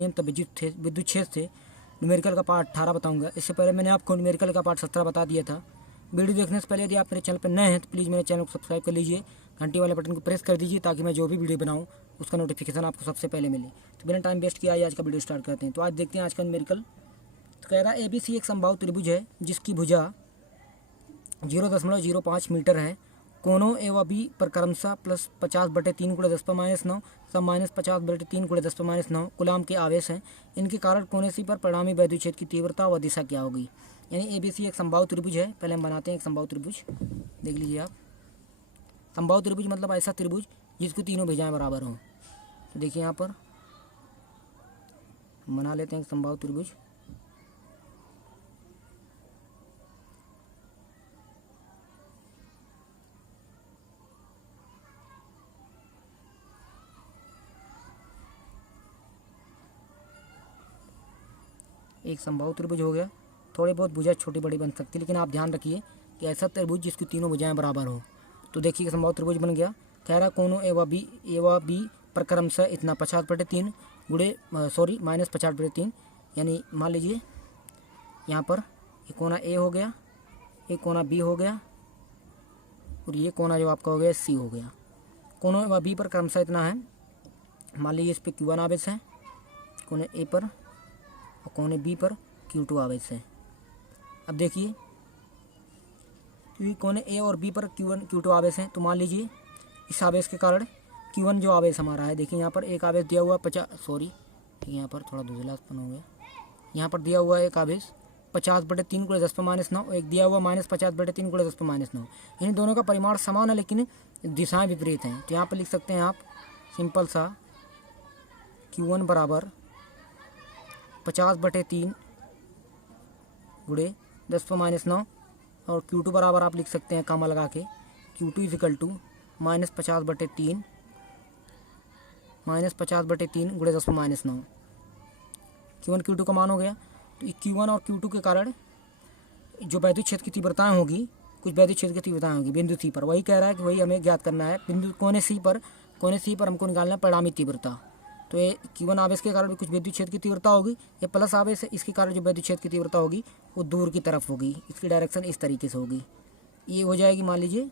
नियम तब विद्युत क्षेत्र से न्यूमेरिकल का पार्ट 18 बताऊंगा। इससे पहले मैंने आपको न्यूमेरिकल का पार्ट 17 बता दिया था। वीडियो देखने से पहले यदि आप मेरे चैनल पर नए हैं तो प्लीज़ मेरे चैनल को सब्सक्राइब कर लीजिए, घंटी वाले बटन को प्रेस कर दीजिए ताकि मैं जो भी वीडियो बनाऊँ उसका नोटिफिकेशन आपको सबसे पहले मिले। तो बिना टाइम वेस्ट किया आज का वीडियो स्टार्ट करते हैं। तो आज देखते हैं आज का न्यूमेरिकल। तो कह रहा है ABC एक समबाहु त्रिभुज है जिसकी भुजा 0.05 मीटर है। कोनों ए व बी पर क्रमशः +50/3 × 10⁻9 सब -50/3 × 10⁻9 कूलाम के आवेश हैं। इनके कारण कोने सी पर परिणामी वैद्युत क्षेत्र की तीव्रता व दिशा क्या होगी। यानी ABC एक समबाहु त्रिभुज है। पहले हम बनाते हैं एक समबाहु त्रिभुज, देख लीजिए आप। समबाहु त्रिभुज मतलब ऐसा त्रिभुज जिसकी तीनों भुजाएं बराबर हों। तो देखिए यहाँ पर हम बना लेते हैं एक समबाहु त्रिभुज। एक समबाहु त्रिभुज हो गया। थोड़े बहुत भुजा छोटी बड़ी बन सकती है, लेकिन आप ध्यान रखिए कि ऐसा त्रिभुज जिसकी तीनों भुजाएं बराबर हो। तो देखिए समबाहु त्रिभुज बन गया। कह रहा कोनों ए व बी पर क्रमशः इतना 50/3 -50/3, यानी मान लीजिए यहाँ पर ये कोना ए हो गया, एक कोना बी हो गया और ये कोना जो आपका हो गया सी हो गया। कोनों ए व बी पर क्रमशः इतना है। मान लीजिए इस पर Q1 आवेश है कोने ए पर और कोने बी पर Q2 आवेश है। अब देखिए क्योंकि कोने ए और बी पर Q1 Q2 आवेश है, तो मान लीजिए इस आवेश के कारण Q1 जो आवेश हमारा है, देखिए यहाँ पर एक आवेश दिया हुआ यहाँ पर थोड़ा धुंधलापन हो गया। यहाँ पर दिया हुआ एक आवेश 50/3 × 10⁻9 और एक दिया हुआ -50/3 × 10⁻9। इन दोनों का परिमाण समान है लेकिन दिशाएं विपरीत हैं। तो यहाँ पर लिख सकते हैं आप सिंपल सा Q1 बराबर 50/3 × 10⁻9 और Q2 बराबर आप लिख सकते हैं कामा लगा के Q2 = -50/3 × 10⁻9। Q1 Q2 का मान हो गया। तो Q1 और Q2 के कारण जो वैद्युत क्षेत्र की तीव्रताएं होगी, कुछ वैद्युत क्षेत्र की तीव्रताएं होगी बिंदु सी पर। वही कह रहा है कि वही हमें ज्ञात करना है। बिंदु कोने सी पर हमको निकालना है परिणामी तीव्रता। तो ये Q1 आवेश के कारण भी कुछ विद्युत क्षेत्र की तीव्रता होगी। ये प्लस आवेश है, इसके कारण जो विद्युत क्षेत्र की तीव्रता होगी वो दूर की तरफ होगी। इसकी डायरेक्शन इस तरीके से होगी। ये हो जाएगी मान लीजिए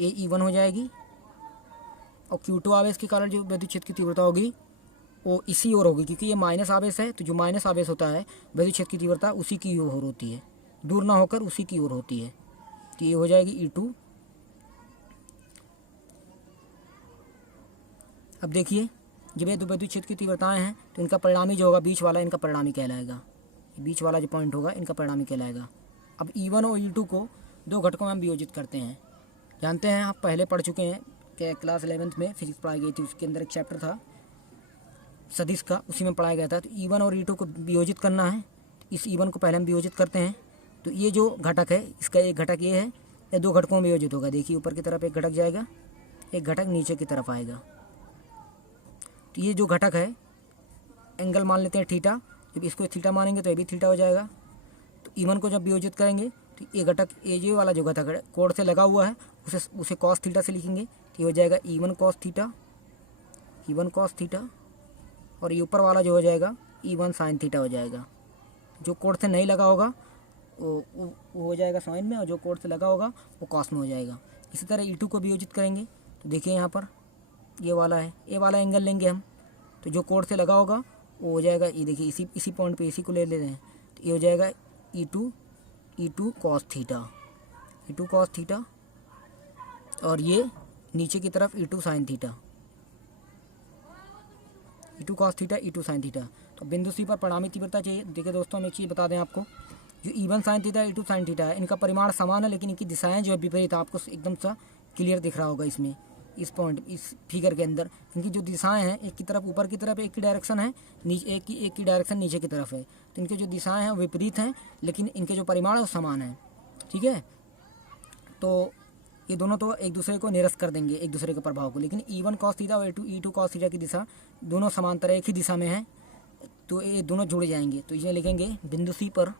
AE1 हो जाएगी और Q2 आवेश के कारण जो विद्युत क्षेत्र की तीव्रता होगी वो इसी ओर होगी, क्योंकि ये माइनस आवेश है। तो जो माइनस आवेश होता है विद्युत क्षेत्र की तीव्रता उसी की ओर होती है, दूर ना होकर उसी की ओर होती है। तो ये हो जाएगी E2। अब देखिए जब ये दो विद्युत क्षेत्र की तीव्रताएं हैं तो इनका परिणामी जो होगा बीच वाला, इनका परिणामी कहलाएगा। बीच वाला जो पॉइंट होगा इनका परिणामी कहलाएगा। अब E1 और E2 को दो घटकों में हम वियोजित करते हैं। जानते हैं आप पहले पढ़ चुके हैं कि क्लास 11th में फिजिक्स पढ़ाई गई थी, उसके अंदर एक चैप्टर था सदिश का, उसी में पढ़ाया गया था। तो E1 और E2 को वियोजित करना है। इस E1 को पहले हम वियोजित करते हैं। तो ये जो घटक है इसका एक घटक ये है, ये दो घटकों में वियोजित होगा। देखिए ऊपर की तरफ एक घटक जाएगा, एक घटक नीचे की तरफ आएगा। तो ये जो घटक है एंगल मान लेते हैं थीटा। जब इसको थीटा मानेंगे तो ये भी थीटा हो जाएगा। तो E1 को जब वियोजित करेंगे तो ये घटक ये वाला जो घटक है कोण से लगा हुआ है उसे कॉस थीटा से लिखेंगे। तो ये हो जाएगा E1 cos थीटा और ये ऊपर वाला जो हो जाएगा E1 sin थीटा हो जाएगा। जो कोण से नहीं लगा होगा वो हो जाएगा साइन में और जो कोण से लगा होगा वो कॉस में हो जाएगा। इसी तरह E2 को वियोजित करेंगे तो देखिए यहाँ पर ये वाला है, ये वाला एंगल लेंगे हम। तो जो कोण से लगा होगा वो हो जाएगा, ये देखिए इसी पॉइंट पे इसी को ले लेते हैं। तो ये हो जाएगा E2 cos थीटा और ये नीचे की तरफ E2 sin theta, E2 cos theta E2 sin theta. तो बिंदु सी पर परिणामी तीव्रता चाहिए। देखिए दोस्तों हम एक चीज़ बता दें आपको, जो E1 sin theta E2 sin theta है इनका परिमाण समान है लेकिन इनकी दिशाएं जो है विपरीत। आपको एकदम सा क्लियर दिख रहा होगा इसमें, इस पॉइंट इस फिगर के अंदर इनकी जो दिशाएं हैं, एक की तरफ ऊपर की तरफ एक की डायरेक्शन है, नीचे एक की डायरेक्शन नीचे की तरफ है। तो इनके जो दिशाएं हैं विपरीत हैं लेकिन इनके जो परिमाण है वो समान है। ठीक है, तो ये दोनों तो एक दूसरे को निरस्त कर देंगे, एक दूसरे के प्रभाव को। लेकिन E1 cos थीटा और E2 cos थीटा की दिशा दोनों समांतर एक ही दिशा में है, तो ये दोनों जुड़ जाएंगे। तो ये लिखेंगे बिंदु सी पर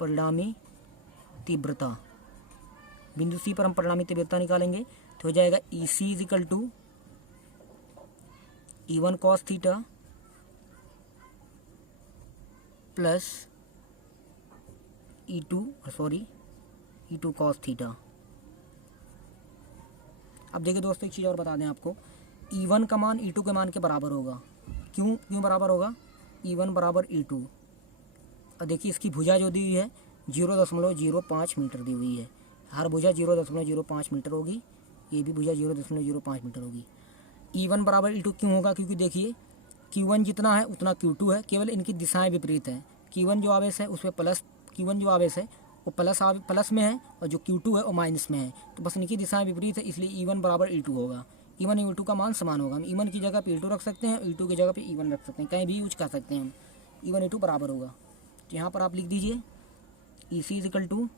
परिणामी तीव्रता। बिंदु सी पर हम परिणामी तीव्रता निकालेंगे तो हो जाएगा E C is equal to E1 cos theta plus E2 cos theta. अब देखिए दोस्तों, एक चीज़ और बता दें आपको, E1 का मान E2 के मान के बराबर होगा। क्यों बराबर होगा? E1 बराबर E2। और देखिए इसकी भुजा जो दी हुई है 0.05 मीटर दी हुई है। हर भुजा 0.05 मीटर होगी, ये भी भुजा 0.05 मीटर होगी। E1 बराबर E2 क्यों होगा? क्योंकि देखिए Q1 जितना है उतना Q2 है, केवल इनकी दिशाएं विपरीत हैं। Q1 जो आवेश है उसमें प्लस, Q1 जो आवेश है वो प्लस में है और जो Q2 है वो माइनस में है, तो बस इनकी दिशाएं विपरीत है, इसलिए E1 बराबर E2 होगा। E1 और E2 का मान समान होगा। हम E1 की जगह पे E2 रख सकते हैं, E2 की जगह पे E1 रख सकते हैं, कहीं भी यूज कर सकते हैं हम। E1 E2 बराबर होगा, तो यहाँ पर आप लिख दीजिए E C is equal to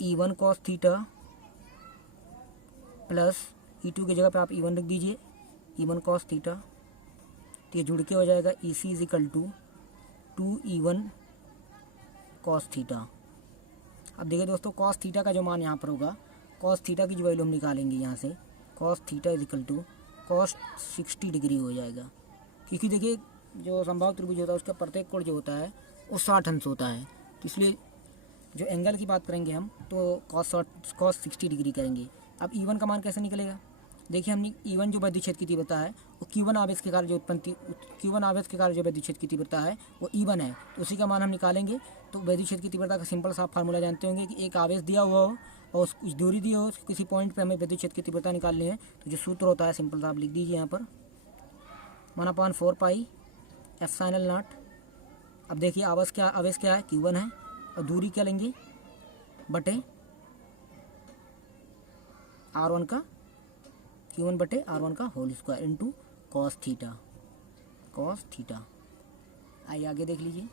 E1 cos theta plus E2 की जगह पे आप E1 रख दीजिए, E1 कॉस थीटा, तो ये जुड़ के हो जाएगा E C is equal to 2E1 cos theta. अब देखिए दोस्तों, कॉस थीटा का जो मान यहाँ पर होगा, कॉस थीटा की जो वैल्यू हम निकालेंगे यहाँ से, cos theta is equal to cos 60 degree हो जाएगा। क्योंकि देखिए जो संभाव त्रिभुज होता है उसका प्रत्येक कोण जो होता है वो 60 अंश होता है, तो इसलिए जो एंगल की बात करेंगे हम तो कॉस 60 डिग्री करेंगे। अब E1 का मान कैसे निकलेगा? देखिए हमने E1 जो विद्युत क्षेत्र की तीव्रता है वो Q1 आवेश के कारण जो Q1 आवेश के कारण जो विद्युत क्षेत्र की तीव्रता है वो E1 है, तो उसी का मान हम निकालेंगे। तो विद्युत क्षेत्र की तीव्रता का सिंपल सा फार्मूला जानते होंगे कि एक आवेश दिया हुआ हो और कुछ दूरी दी हो, किसी पॉइंट पे हमें विद्युत क्षेत्र की तीव्रता निकालनी है, तो जो सूत्र होता है सिंपल सा आप लिख दीजिए यहाँ पर 1/4 पाई एप्सिलॉन नॉट। अब देखिए आवेश क्या है? Q1 है, और दूरी क्या लेंगे? बटे R1 का, Q1 बटे R1 का whole square into cos theta. आइए आगे देख लीजिए।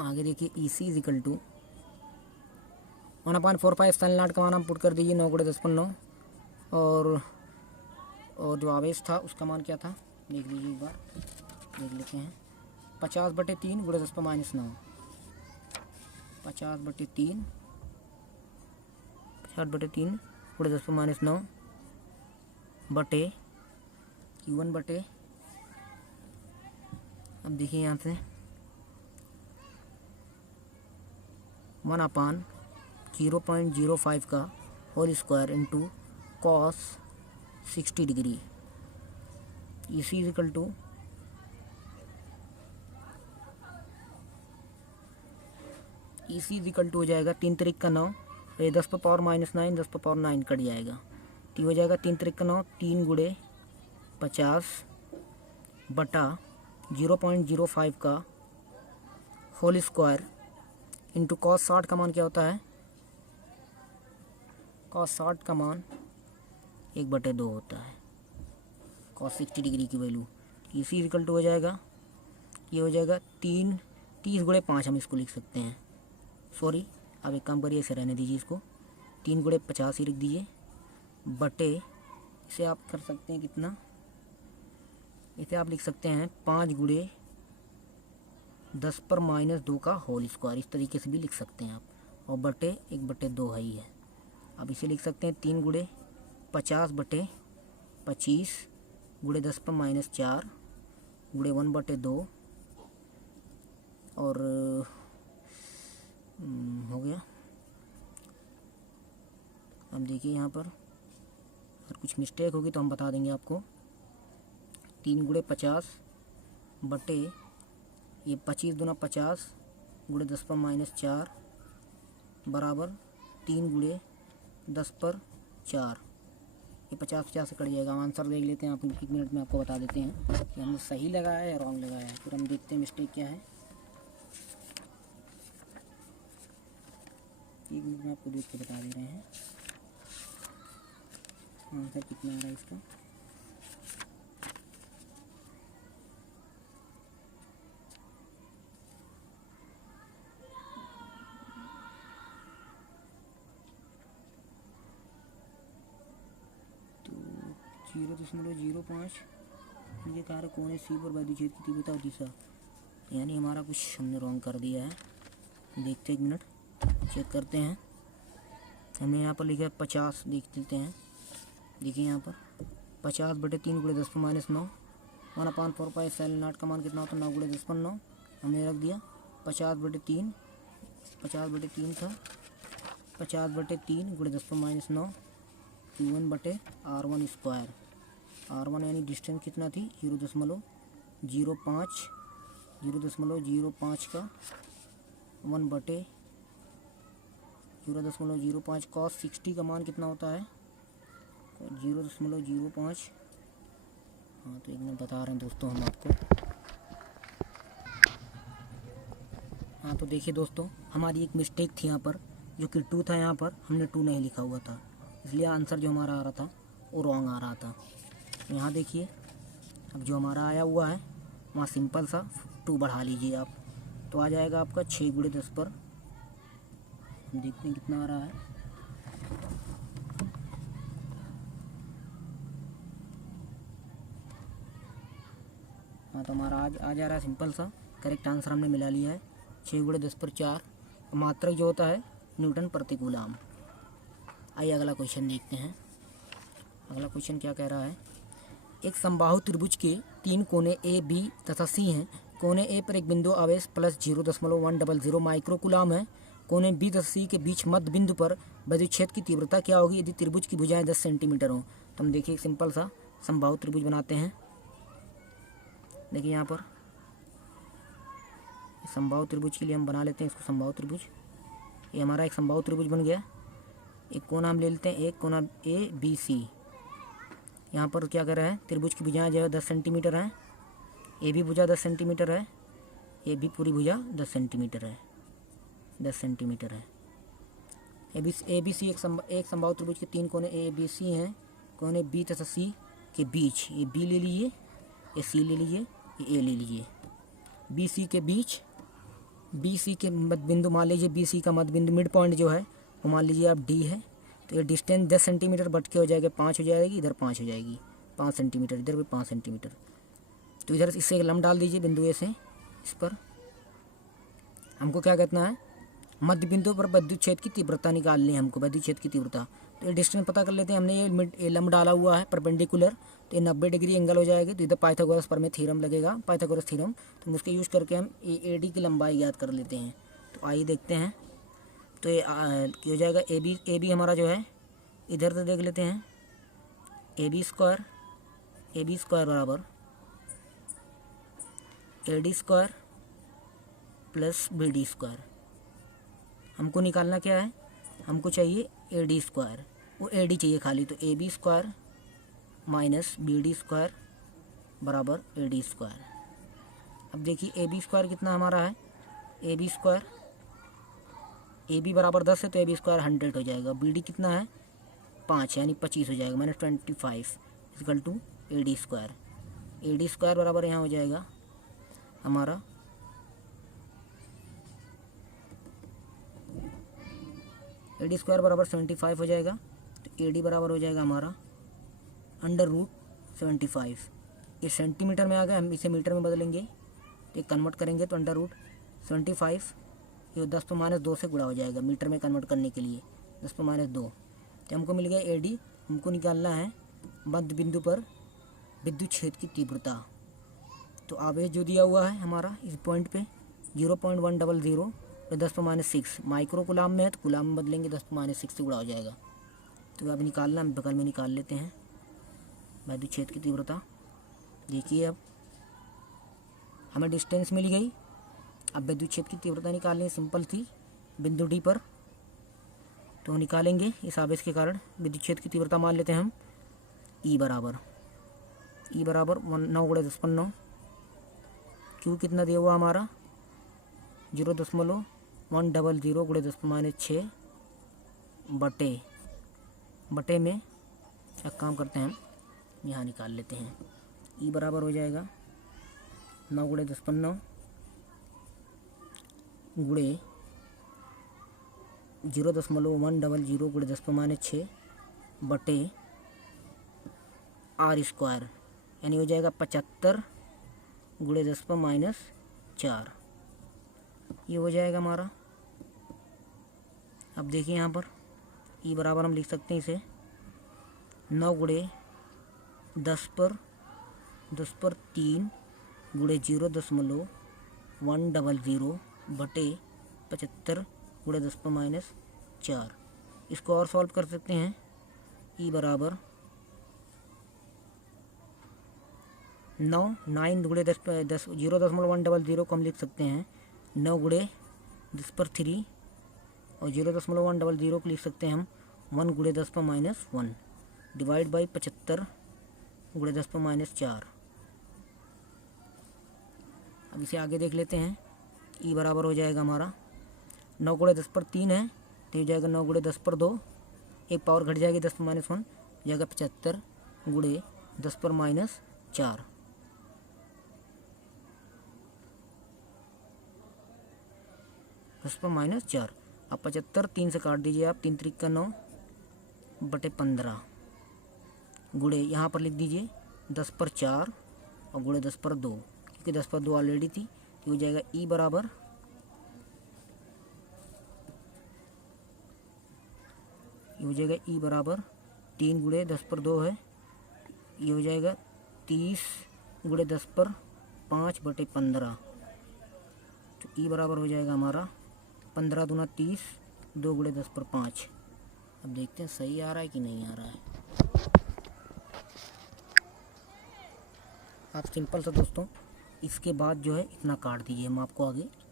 आगे देखिए E C is equal to 1/4 pi epsilon not का मान आप पुट कर दीजिए 9 × 10⁻⁹ और जो आवेश था उसका मान क्या था देख लीजिए, एक बार देख लेते हैं। 50/3 × 10⁻⁹ 50/3 × 10⁻⁹ बटे Q1 बटे, अब देखिए यहाँ से 1/0.05 का whole square into cos 60 degree. E C is equal to हो जाएगा 3 × 3 = 9, ये 10⁻⁻⁹ 10⁻9 कट जाएगा, तो हो जाएगा 3 × 3 = 9, 3 × 50 बटा 0.05 का होल स्क्वायर इंटू कॉस 60 का मान क्या होता है? कॉस 60 का मान 1/2 होता है, कॉस 60 डिग्री की वैल्यू। इसी इक्वल टू हो जाएगा, ये हो जाएगा 30 × 5 हम इसको लिख सकते हैं। सॉरी, अब एक काम करिए, इसे रहने दीजिए, इसको 3 × 50 ही लिख दीजिए, बटे इसे आप कर सकते हैं कितना, इसे आप लिख सकते हैं 5 × 10⁻² का होल स्क्वायर, इस तरीके से भी लिख सकते हैं आप, और बटे 1/2 है ही है। अब इसे लिख सकते हैं 3 × 50 बटे 25 × 10⁻⁴ × 1/2 और हो गया। अब देखिए यहाँ पर अगर कुछ मिस्टेक होगी तो हम बता देंगे आपको। 3 × 50 बटे ये 25 दूना 50 × 10⁻⁴ बराबर 3 × 10⁻⁴, ये 50 से कट जाएगा। आंसर देख लेते हैं, आप 1 मिनट में आपको बता देते हैं कि हमने सही लगाया है या रॉन्ग लगाया है, फिर हम देखते हैं मिस्टेक क्या है। 1 मिनट में आपको देख के बता दे रहे हैं आंसर कितना आ रहा है इसका। तो 0.05 ये कार्य कोण है सी पर विद्युत क्षेत्र की तीव्रता और दिशा यानी हमारा कुछ हमने रॉन्ग कर दिया है। देखते 1 मिनट, चेक करते हैं। हमने यहाँ पर लिखा है 50, देख लेते हैं। देखिए यहाँ पर 50/3 × 10⁻9 1/4π का मान कितना होता है? 9 × 10⁻9 हमने रख दिया। 50/3 था, 50/3 × 10⁻9 Q1/R1²। R1 यानी डिस्टेंस कितना थी? 0.05 का 1/0.05 cos 60 का मान कितना होता है? 0.05। हाँ तो 1 मिनट बता रहे हैं दोस्तों हम आपको। हाँ तो देखिए दोस्तों, हमारी एक मिस्टेक थी यहाँ पर, जो कि 2 था। यहाँ पर हमने 2 नहीं लिखा हुआ था, इसलिए आंसर जो हमारा आ रहा था वो रॉन्ग आ रहा था। यहाँ देखिए, अब जो हमारा आया हुआ है वहाँ सिंपल सा 2 बढ़ा लीजिए आप, तो आ जाएगा आपका 6 × 10 पर। हम देखते हैं कितना आ रहा है। हाँ तो हमारा आज आ जा रहा है सिंपल सा, करेक्ट आंसर हमने मिला लिया है। 6 × 10 पर 4। मात्रक जो होता है न्यूटन प्रति कूलम। आइए अगला क्वेश्चन देखते हैं। अगला क्वेश्चन क्या कह रहा है? एक समबाहु त्रिभुज के 3 कोने ए, बी तथा सी हैं। कोने ए पर एक बिंदु आवेश +0.100 माइक्रो कूलम है। कोने बी तथा सी के बीच मध्य बिंदु पर विद्युत क्षेत्र की तीव्रता क्या होगी यदि त्रिभुज की भुजाएं 10 सेंटीमीटर हों? तो हम देखिए एक सिंपल सा समबाहु त्रिभुज बनाते हैं। देखिए यहाँ पर समबाहु त्रिभुज के लिए हम बना लेते हैं इसको समबाहु त्रिभुज। ये हमारा एक समबाहु त्रिभुज बन गया। एक कोना हम ले लेते हैं, एक कोना ए बी सी। यहाँ पर क्या कर रहा है? त्रिभुज की भुजाएं जो है 10 सेंटीमीटर हैं। ए भी भुजा 10 सेंटीमीटर है, ए भी पूरी भुजा 10 सेंटीमीटर है, 10 सेंटीमीटर है। ए बी सी एक समबाहु त्रिभुज के 3 कोने ए बी सी हैं। कोने बी तथा सी के बीच, ये बी ले लीजिए, ये सी ले लीजिए, ये ए ले लीजिए। बी सी के बीच, बी सी के मध्य बिंदु मान लीजिए, बी सी का मध्य बिंदु मिड पॉइंट जो है वो मान लीजिए आप डी है। तो ये डिस्टेंस 10 सेंटीमीटर बट के हो जाएगा 5 हो जाएगी, इधर 5 हो जाएगी, 5 सेंटीमीटर, इधर भी 5 सेंटीमीटर। तो इधर इससे एक लम्ब डाल दीजिए बिंदु ए से। इस पर हमको क्या कहना है? मध्य बिंदु पर विद्युत क्षेत्र की तीव्रता निकालनी है हमको, विद्युत क्षेत्र की तीव्रता। तो ये डिस्टेंस पता कर लेते हैं। हमने ये लंब डाला हुआ है परपेंडिकुलर, तो ये 90 डिग्री एंगल हो जाएगी। तो इधर पाइथागोरस प्रमेय थ्योरम लगेगा, पाइथागोरस थ्योरम। तो उसके यूज़ करके हम ए डी की लंबाई ज्ञात कर लेते हैं। तो आइए देखते हैं। तो ये हो जाएगा ए बी हमारा जो है, इधर से देख लेते हैं। ए बी स्क्वायर बराबर A D square plus B D square. हमको निकालना क्या है? हमको चाहिए ए डी स्क्वायर, वो ए डी चाहिए खाली। तो A B square minus B D square बराबर ए डी स्क्वायर। अब देखिए ए बी स्क्वायर कितना हमारा है? A B square, A B बराबर 10 है तो ए बी स्क्वायर 100 हो जाएगा। बी डी कितना है? 5 यानी 25 हो जाएगा, -25 equal to A D square. A D square बराबर यहाँ हो जाएगा हमारा ए डी स्क्वायर बराबर 75 हो जाएगा। तो ए डी बराबर हो जाएगा हमारा √75। ये सेंटीमीटर में आ गया, हम इसे मीटर में बदलेंगे तो ये कन्वर्ट करेंगे तो √75 ये 10⁻2 से गुणा हो जाएगा मीटर में कन्वर्ट करने के लिए, 10⁻2। तो हमको मिल गया ए डी। हमको निकालना है मध्य बिंदु पर विद्युत क्षेत्र की तीव्रता। तो आवेश जो दिया हुआ है हमारा इस पॉइंट पे 0.100 तो 10⁻6 माइक्रो कूलम में है, तो कूलम में बदलेंगे 10⁻6 से गुणा हो जाएगा। तो अब निकालना हम बगल में निकाल लेते हैं विद्युत क्षेत्र की तीव्रता। देखिए अब हमें डिस्टेंस मिल गई। अब विद्युत क्षेत्र की तीव्रता निकालनी सिंपल थी बिंदु डी पर, तो निकालेंगे इस आवेश के कारण विद्युत क्षेत्र की तीव्रता मान लेते हैं हम ई बराबर 9 × 10⁻9। क्यू कितना दिया हुआ हमारा 0.100 × 10⁻6 बटे में एक काम करते हैं हम यहाँ निकाल लेते हैं। ई बराबर हो जाएगा 9 × 10⁻9 गुणे 0.100 × 10⁻6 बटे R स्क्वायर, यानी हो जाएगा 75 × 10⁻⁴ 4, ये हो जाएगा हमारा। अब देखिए यहाँ पर ई बराबर हम लिख सकते हैं इसे 9 गुणे 10 पर 3 गुणे 0.100 बटे 75 गुणे 10 पर -4। इसको और सॉल्व कर सकते हैं। ई बराबर 9 गुणे 10 0.100 को हम लिख सकते हैं 9 गुणे 10 पर 3 और 0.100 को लिख सकते हैं हम 1 गुणे 10 पर -1 डिवाइड बाई 75 गुणे 10 पर -4। अब इसे आगे देख लेते हैं। ई बराबर हो जाएगा हमारा 9 गुणे 10 पर 3 है तो हो जाएगा 9 गुणे 10 पर 2, एक पावर घट जाएगी 10 पर -1 हो जाएगा 75 गुणे 10 पर -4। दस पर -4। अब 75 3 से काट दीजिए आप, 3 त्रिक का 9 बटे 15 गुणे यहाँ पर लिख दीजिए 10 पर 4 और गुणे 10 पर 2, क्योंकि 10 पर 2 ऑलरेडी थी। तो हो जाएगा ई बराबर 3 गुणे 10 पर 2 है, ये हो जाएगा 30 गुणे 10 पर 5 बटे 15। तो ई बराबर हो जाएगा हमारा 15 दूना 30, 2 गुणे 10 पर 5। अब देखते हैं सही आ रहा है कि नहीं आ रहा है। आप सिंपल सा दोस्तों इसके बाद जो है इतना काट दीजिए, हम आपको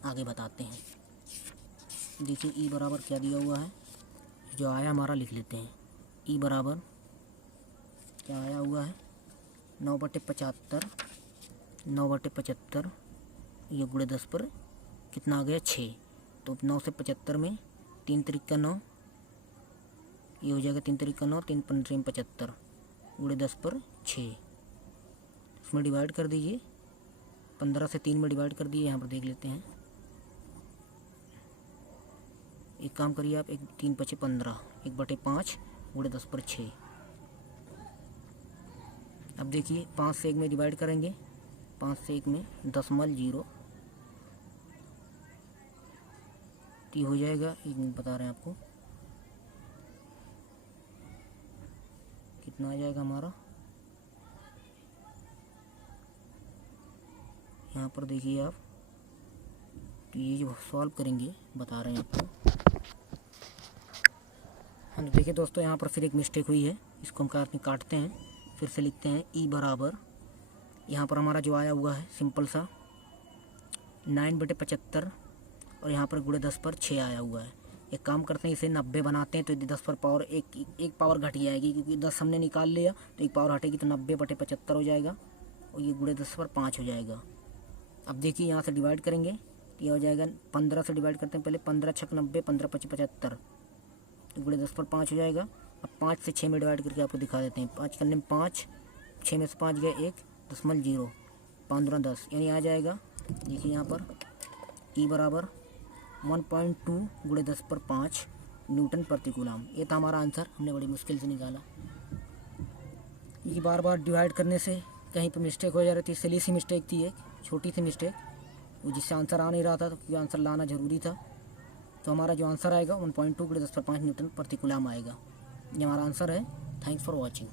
आगे बताते हैं। देखिए ई बराबर क्या दिया हुआ है, जो आया हमारा लिख लेते हैं। ई बराबर क्या आया हुआ है 9/75, 9/75 ये गुणे 10 पर कितना आ गया 6। तो 9 से 75 में 3 त्रिक का 9, ये हो जाएगा 3 त्रिक का 9, 3 पंद्रह 75 गुणे 10 पर 6। इसमें डिवाइड कर दीजिए, 15 से 3 में डिवाइड कर दिए। यहाँ पर देख लेते हैं, एक काम करिए आप, 3 × 5 = 15, 1/5 गुणे 10 पर 6। अब देखिए 5 से 1 में डिवाइड करेंगे, 5 से 1 में 0.0 तो हो जाएगा, एक मिनट बता रहे हैं आपको कितना आ जाएगा हमारा। यहाँ पर देखिए आप, तो ये जो सॉल्व करेंगे बता रहे हैं आपको। हाँ तो देखिए दोस्तों यहाँ पर फिर एक मिस्टेक हुई है, इसको हम काटते हैं, फिर से लिखते हैं। ई बराबर यहाँ पर हमारा जो आया हुआ है सिंपल सा 9/75 और यहाँ पर गुणे 10 पर 6 आया हुआ है। एक काम करते हैं, इसे 90 बनाते हैं तो 10 पर पावर एक पावर घट जाएगी, क्योंकि 10 हमने निकाल लिया तो एक पावर हटेगी, तो 90/75 हो जाएगा और ये गुणे 10 पर 5 हो जाएगा। अब देखिए यहाँ से डिवाइड करेंगे तो ये हो जाएगा, 15 से डिवाइड करते हैं पहले, 15 × 6 = 90, 15 × 5 = 75 तो गुणे 10 पर 5 हो जाएगा। अब 5 से 6 में डिवाइड करके आपको दिखा देते हैं। 5 करने में 5, 6 में से 5 गए 1, 0.0, 5 दूना 10 यानी आ जाएगा। देखिए यहाँ पर ई बराबर 1.2 गुणे 10 पर 5 न्यूटन प्रति कूलम। ये था हमारा आंसर, हमने बड़ी मुश्किल से निकाला। ये बार बार डिवाइड करने से कहीं पर मिस्टेक हो जा रही थी, सिली सी मिस्टेक थी, एक छोटी सी मिस्टेक, जिससे आंसर आ नहीं रहा था, तो क्योंकि आंसर लाना ज़रूरी था। तो हमारा जो आंसर आएगा 1.2 गुणे 10 पर 5 न्यूटन प्रति कूलम आएगा। ये हमारा आंसर है। Thanks for watching.